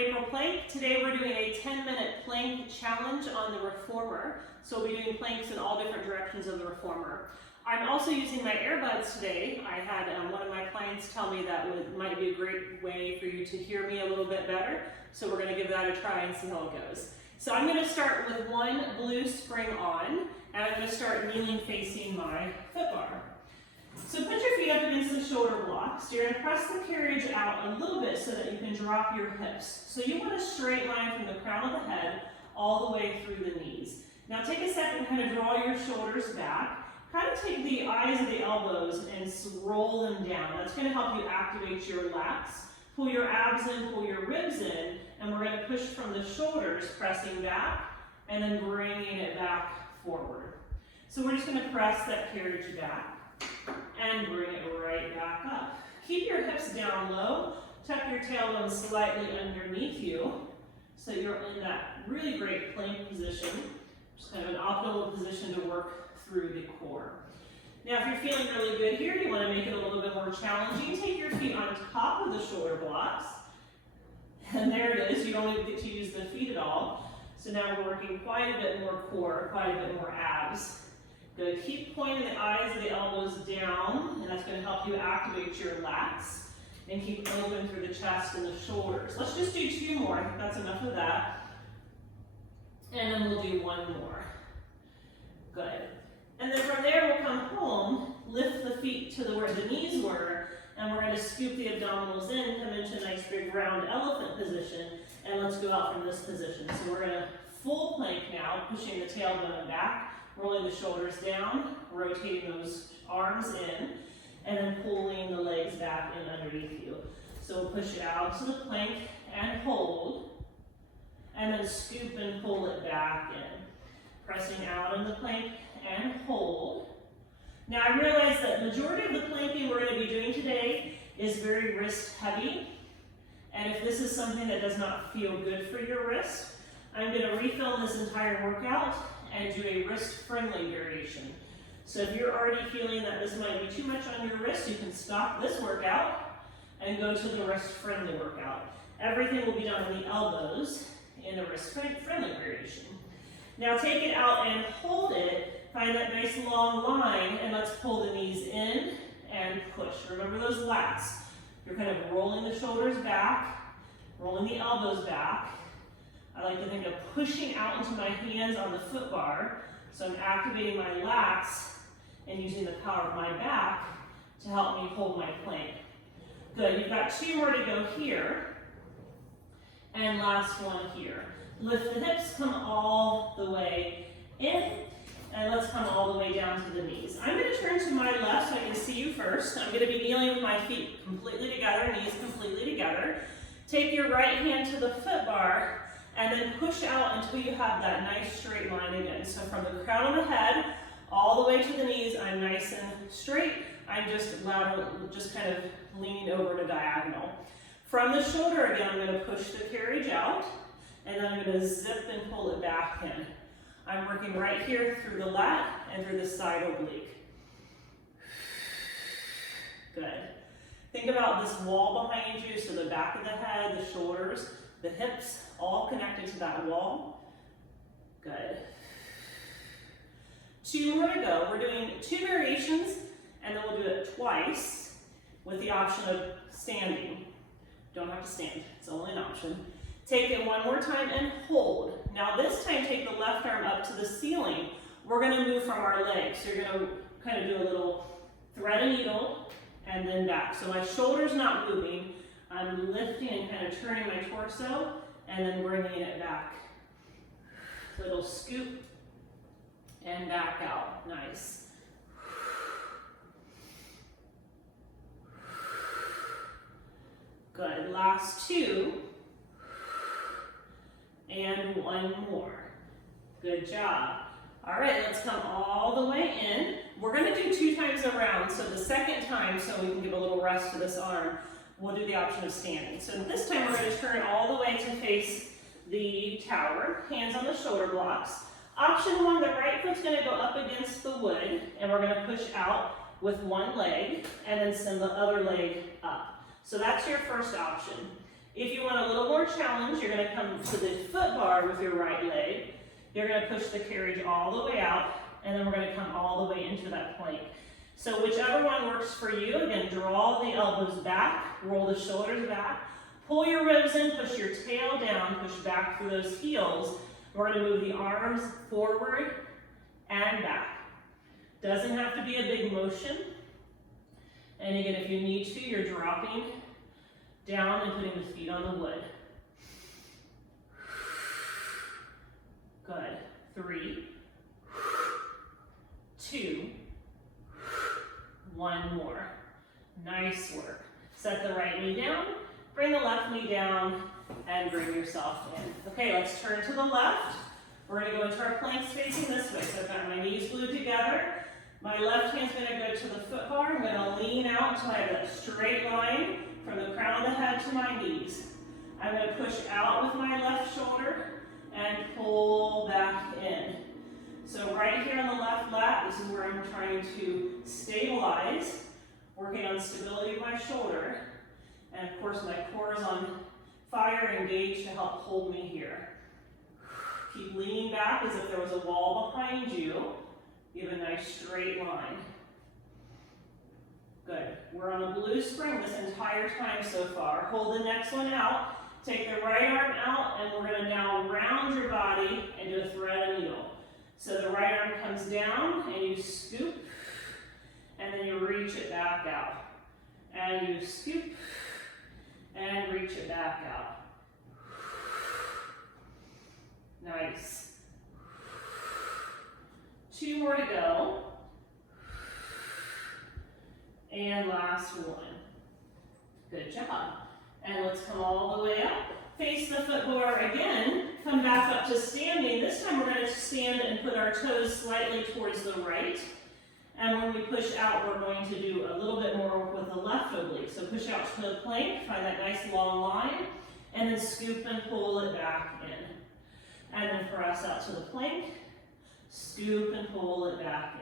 April Plank. Today we're doing a 10-minute plank challenge on the reformer. So we'll be doing planks in all different directions of the reformer. I'm also using my earbuds today. I had one of my clients tell me that might be a great way for you to hear me a little bit better. So we're going to give that a try and see how it goes. So I'm going to start with one blue spring on, and I'm going to start kneeling facing my foot bar. So put your feet up against the shoulder blocks. You're going to press the carriage out a little bit so that you can drop your hips. So you want a straight line from the crown of the head all the way through the knees. Now take a second, kind of draw your shoulders back. Kind of take the eyes of the elbows and roll them down. That's going to help you activate your lats. Pull your abs in, pull your ribs in, and we're going to push from the shoulders, pressing back, and then bringing it back forward. So we're just going to press that carriage back and bring it right back up. Keep your hips down low, tuck your tailbone slightly underneath you, so you're in that really great plank position, just kind of an optimal position to work through the core. Now, if you're feeling really good here, you want to make it a little bit more challenging. Take your feet on top of the shoulder blocks, and there it is. You don't even get to use the feet at all. So now we're working quite a bit more core, quite a bit more abs. Good. Keep pointing the eyes of the elbows down, and that's going to help you activate your lats. And keep open through the chest and the shoulders. Let's just do two more. I think that's enough of that. And then we'll do one more. Good. And then from there, we'll come home, lift the feet to where the knees were, and we're going to scoop the abdominals in, come into a nice big round elephant position, and let's go out from this position. So we're in a full plank now, pushing the tailbone back, rolling the shoulders down, rotating those arms in, and then pulling the legs back in underneath you. So we'll push it out to the plank and hold, and then scoop and pull it back in. Pressing out in the plank and hold. Now I realize that majority of the planking we're going to be doing today is very wrist heavy, and if this is something that does not feel good for your wrist, I'm going to refilm this entire workout and do a wrist-friendly variation. So if you're already feeling that this might be too much on your wrist, you can stop this workout and go to the wrist-friendly workout. Everything will be done on the elbows in the wrist-friendly variation. Now take it out and hold it, find that nice long line, and let's pull the knees in and push. Remember those lats. You're kind of rolling the shoulders back, rolling the elbows back. I like to think of pushing out into my hands on the foot bar, so I'm activating my lats and using the power of my back to help me hold my plank. Good, you've got two more to go here, and last one here. Lift the hips, come all the way in, and let's come all the way down to the knees. I'm going to turn to my left so I can see you first. I'm going to be kneeling with my feet completely together, knees completely together. Take your right hand to the foot bar, and then push out until you have that nice straight line again. So from the crown of the head all the way to the knees, I'm nice and straight. I'm just kind of leaning over to diagonal. From the shoulder again, I'm going to push the carriage out, and then I'm going to zip and pull it back in. I'm working right here through the lat and through the side oblique. Good. Think about this wall behind you, so the back of the head, the shoulders, the hips, all connected to that wall. Good. Two more to go. We're doing two variations, and then we'll do it twice with the option of standing. Don't have to stand, it's only an option. Take it one more time and hold. Now this time take the left arm up to the ceiling. We're going to move from our legs. So you're going to kind of do a little thread a needle and then back. So my shoulder's not moving. I'm lifting and kind of turning my torso and then bringing it back. Little scoop and back out. Nice. Good. Last two. And one more. Good job. All right, let's come all the way in. We're going to do 2 times around, so the second time, so we can give a little rest to this arm, we'll do the option of standing. So this time we're going to turn all the way to face the tower, hands on the shoulder blocks. Option 1, the right foot's going to go up against the wood, and we're going to push out with one leg, and then send the other leg up. So that's your first option. If you want a little more challenge, you're going to come to the foot bar with your right leg. You're going to push the carriage all the way out, and then we're going to come all the way into that plank. So whichever one works for you, again, draw the elbows back, roll the shoulders back, pull your ribs in, push your tail down, push back through those heels. We're going to move the arms forward and back. Doesn't have to be a big motion. And again, if you need to, you're dropping down and putting the feet on the wood. Good. 3, 2, 1 more. Nice work. Set the right knee down, bring the left knee down, and bring yourself in. Okay, let's turn to the left. We're going to go into our planks facing this way. So I've got my knees glued together. My left hand's going to go to the foot bar. I'm going to lean out until I have that straight line from the crown of the head to my knees. I'm going to push out with my left shoulder and pull back in. So right here on the left lat, this is where I'm trying to stabilize, working on stability of my shoulder. And of course my core is on fire and engaged to help hold me here. Keep leaning back as if there was a wall behind you. You have a nice straight line. Good. We're on a blue spring this entire time so far. Hold the next one out. Take the right arm out, and we're going to now round your body and do a thread and needle. So the right arm comes down, and you scoop, and then you reach it back out. And you scoop, and reach it back out. Nice. 2 more to go. And last one. Good job. And let's come all the way up. Face the foot bar again. Come back up to standing. This time we're going to stand and put our toes slightly towards the right. And when we push out, we're going to do a little bit more work with the left oblique. So push out to the plank, find that nice long line, and then scoop and pull it back in. And then press out to the plank, scoop and pull it back in.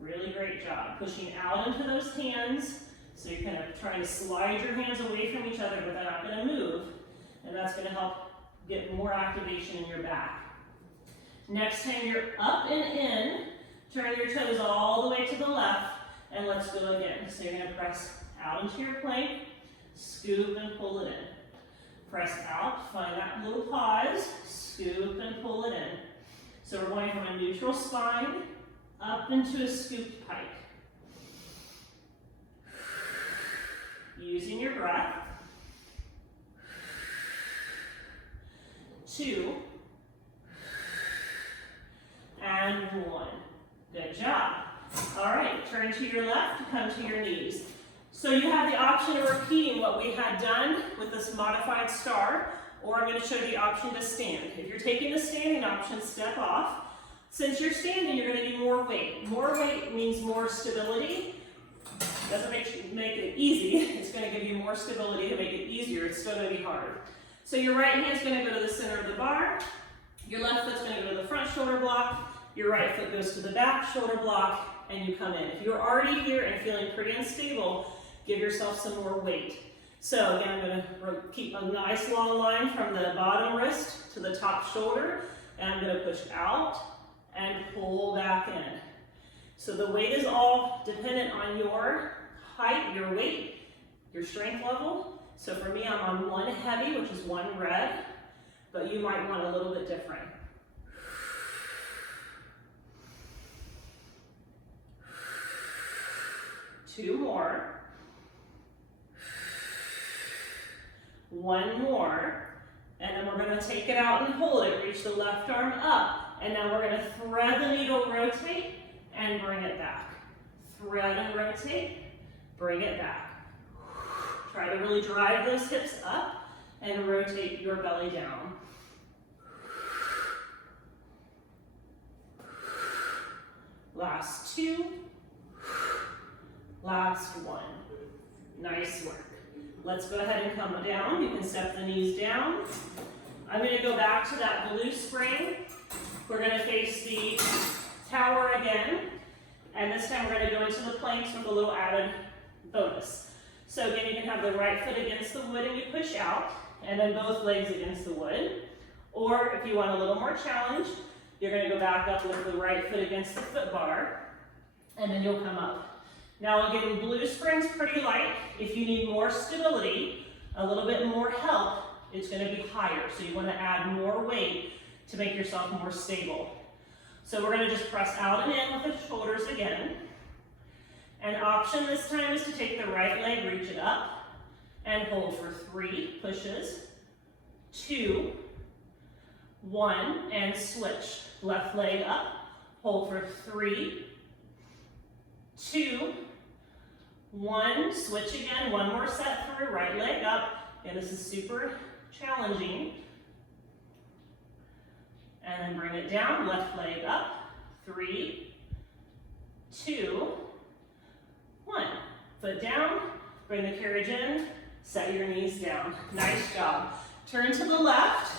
Really great job. Pushing out into those hands. So you're kind of trying to slide your hands away from each other, but they're not going to move. And that's going to help get more activation in your back. Next time you're up and in, turn your toes all the way to the left, and let's go again. So you're going to press out into your plank, scoop and pull it in. Press out, find that little pause, scoop and pull it in. So we're going from a neutral spine up into a scooped pike. Using your breath. 2, and 1. Good job. All right, turn to your left, come to your knees. So you have the option of repeating what we had done with this modified star, or I'm going to show you the option to stand. If you're taking the standing option, step off. Since you're standing, you're going to need more weight. More weight means more stability. Doesn't make it easy. It's going to give you more stability to make it easier. It's still going to be hard. So your right hand's going to go to the center of the bar. Your left foot's going to go to the front shoulder block. Your right foot goes to the back shoulder block, and you come in. If you're already here and feeling pretty unstable, give yourself some more weight. So again, I'm going to keep a nice long line from the bottom wrist to the top shoulder, and I'm going to push out and pull back in. So the weight is all dependent on your height, your weight, your strength level. So for me, I'm on 1 heavy, which is 1 red, but you might want a little bit different. Two more. 1 more. And then we're going to take it out and hold it. Reach the left arm up. And now we're going to thread the needle, rotate, and bring it back. Thread and rotate, bring it back. Try to really drive those hips up and rotate your belly down. Last 2. Last 1. Nice work. Let's go ahead and come down. You can step the knees down. I'm going to go back to that blue spring. We're going to face the Tower again, and this time we're going to go into the planks with a little added bonus. So again, you can have the right foot against the wood and you push out, and then both legs against the wood. Or if you want a little more challenge, you're going to go back up with the right foot against the foot bar, and then you'll come up. Now again, blue spring's pretty light. If you need more stability, a little bit more help, it's going to be higher. So you want to add more weight to make yourself more stable. So we're going to just press out and in with the shoulders again. An option this time is to take the right leg, reach it up, and hold for 3 pushes, 2, 1, and switch. Left leg up, hold for 3, 2, 1, switch again, one more set through, right leg up, and this is super challenging. And then bring it down, left leg up, 3, 2, 1. Foot down, bring the carriage in, set your knees down. Nice job. Turn to the left,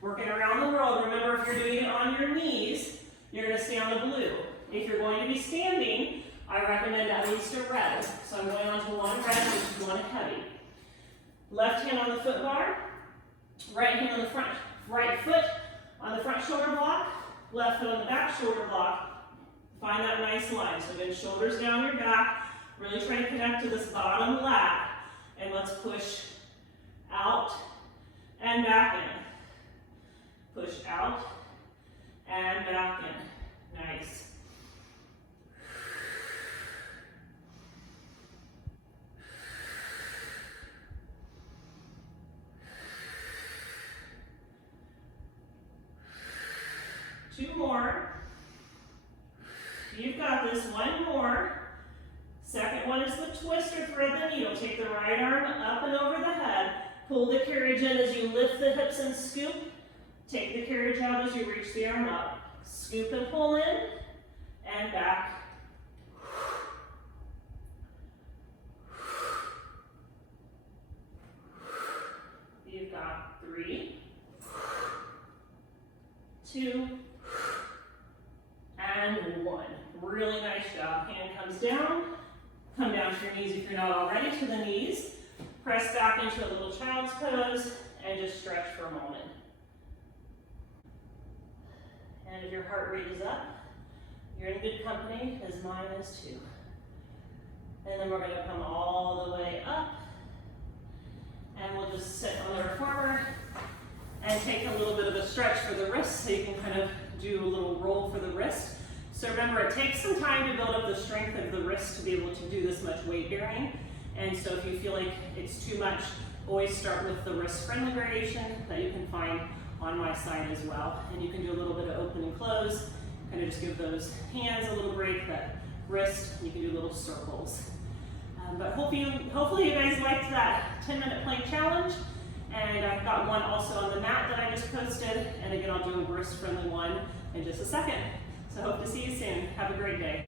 working around the world. Remember, if you're doing it on your knees, you're going to stay on the blue. If you're going to be standing, I recommend at least a red. So I'm going on to one red, which is one heavy. Left hand on the foot bar, right hand on the front, right foot on the front shoulder block, left foot on the back shoulder block. Find that nice line. So again, shoulders down your back, really try to connect to this bottom lat, and let's push out and back in. Push out and back in. Nice. Two more. You've got this. One more. Second one is the twist or thread the needle. Take the right arm up and over the head. Pull the carriage in as you lift the hips and scoop. Take the carriage out as you reach the arm up. Scoop and pull in and back. You've got 3, 2, and 1. Really nice job. Hand comes down. Come down to your knees if you're not already to the knees. Press back into a little child's pose and just stretch for a moment. And if your heart rate is up, you're in good company, as mine is too. And then we're going to come all the way up. And we'll just sit on the reformer and take a little bit of a stretch for the wrist so you can kind of do a little roll for the wrist. So remember, it takes some time to build up the strength of the wrist to be able to do this much weight bearing. And so if you feel like it's too much, always start with the wrist-friendly variation that you can find on my side as well. And you can do a little bit of open and close, kind of just give those hands a little break, that wrist, you can do little circles. But hopefully you guys liked that 10-minute plank challenge. And I've got one also on the mat that I just posted. And again, I'll do a wrist-friendly one in just a second. So hope to see you soon. Have a great day.